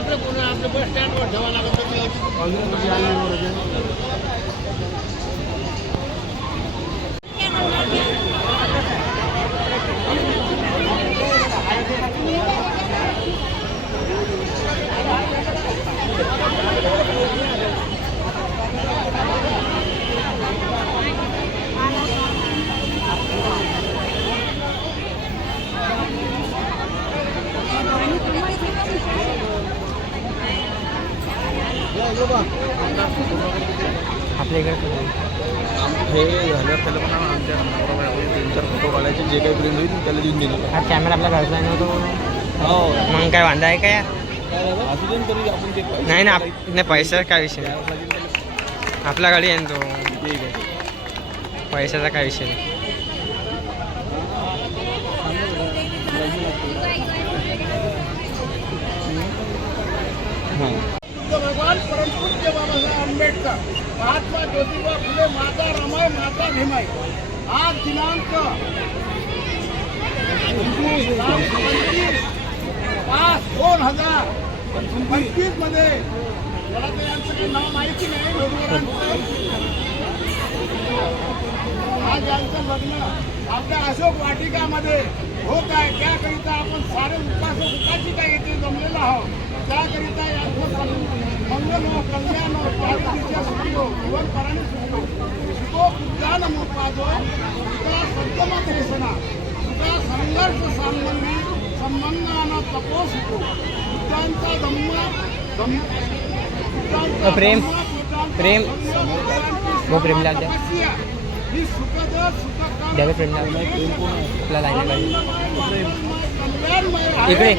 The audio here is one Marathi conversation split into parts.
बस स्टँडवर ठेवा लागत आपल्या इकडे हे झाल्यावर त्याला पण आमच्या 3-4 फोटो काढायचे, जे काही प्रिंट होईल त्याला देऊन दिलं. हा कॅमेरा आपल्या घरचा नव्हतो. हो मग काय वांदा आहे का यार? असू दे तरी आपण ते नाही ना, नाही पैसा काय विषय नाही. आपल्या गाडी आहे ना तो, ठीक आहे. पैशाचा काय विषय नाही. भगवान परमपूज्य बाबासाहेब आंबेडकर, महात्मा ज्योतिबा फुले, माता रमाई, माता भीमाई. आज दिनांक 5/2025 मध्ये, मला तर यांचं काही नाव माहिती नाही, आज यांचं लग्न आपल्या अशोक वाटिकामध्ये होत आहे. त्याकरिता आपण सारे उपासक उपासिका काय येथे जमलेलो आहोत. त्याकरिता यांचं मंगल हो, कल्याण हो, पार्वतीच्या सुखी हो, जीवन पराने सुखी सुखो उद्यान मोपादो, सुखा सत्यमत रेसना, सुखा संघर्ष संबंधी संबंधाना तपो सुखो, बुद्धांचा प्रेम प्रेम वो प्रेम लाल द्या ही सुखद सुख द्यावे प्रेम लाल आपला लाईन पाहिजे इकडे.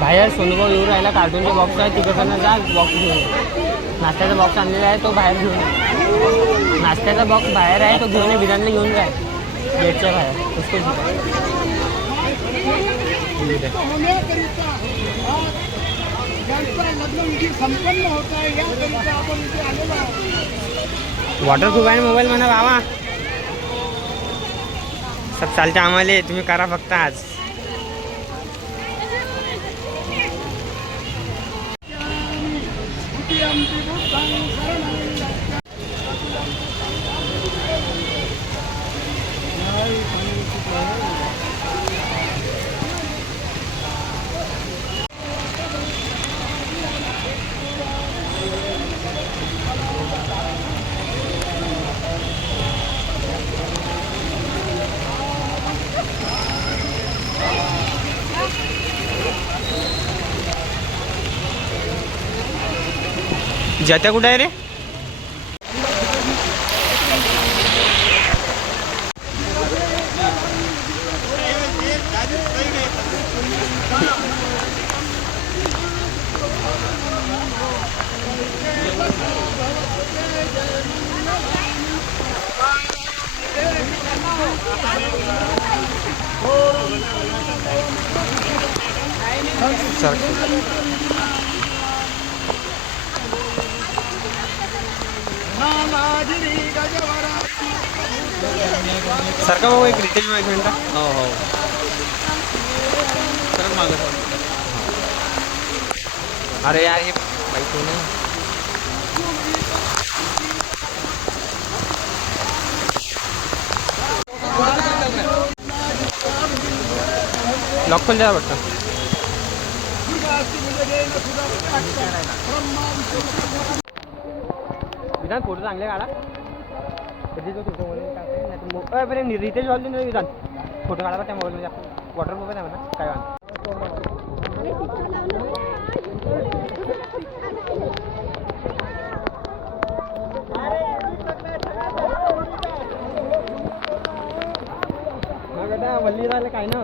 बाहेर सोनूभाऊ येऊ राहिला, कार्टूनचे बॉक्स आहे तिकडनं जा, बॉक्स घेऊन. नाश्त्याचा बॉक्स आणलेला आहे तो बाहेर घेऊन ये. नाश्त्याचा बॉक्स बाहेर आहे तो घेऊन ये, विधानला घेऊन जाय गेटच्या बाहेर. उसको संपन्न होत आहे. याकरिता आपण इथे आलेलो आहोत. वॉटर खूप आहे मोबाईल म्हणा बाबा, सब चालते आम्हाला, तुम्ही करा फक्त आज. जात्या कुठं आहे रे? सारखा भाऊ एक रितेश एक मिनटं. हो हो खरंच मागत. अरे यार हे बाईक नाही. लॉक खोल द्या वाटतं. विधान फोटो चांगले काढा. रितेश वाजून विधान फोटो काढा त्या मोबाईलमध्ये. आपण वॉटर प्रूफ आहे म्हणा काय वाटतं. वल्ली राहिलं काय ना.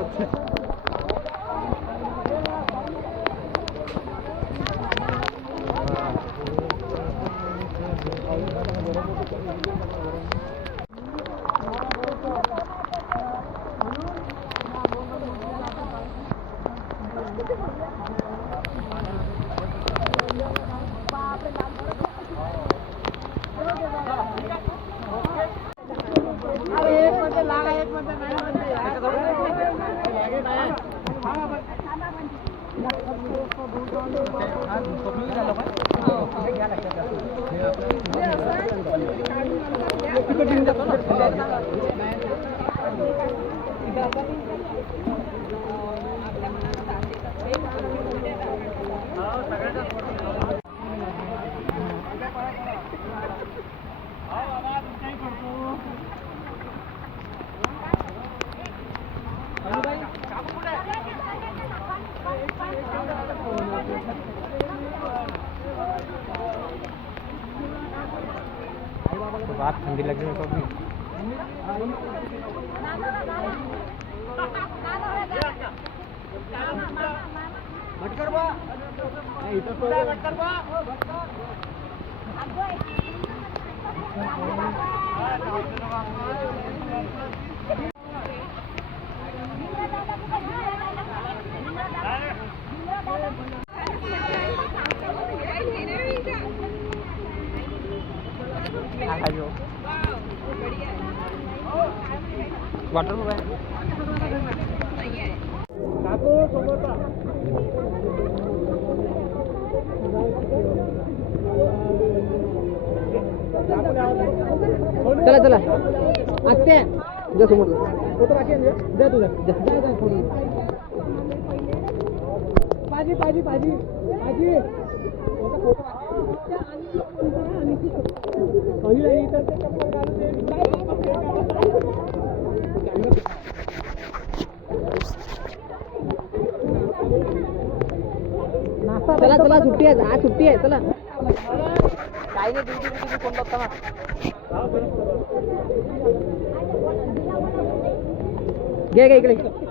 एक मध्ये बात ठंडी लग रही है तो अभी वाटर प्रूफ है चला चला आत्या जा समोर फोटो बाकी जा तुझा जा जा फोटो पाजी पाजी पाजी पाजी चला चला सुट्टी आहे आज सुट्टी आहे चला काही नाही ड्युटी कोण बघता ना घे घे इकडे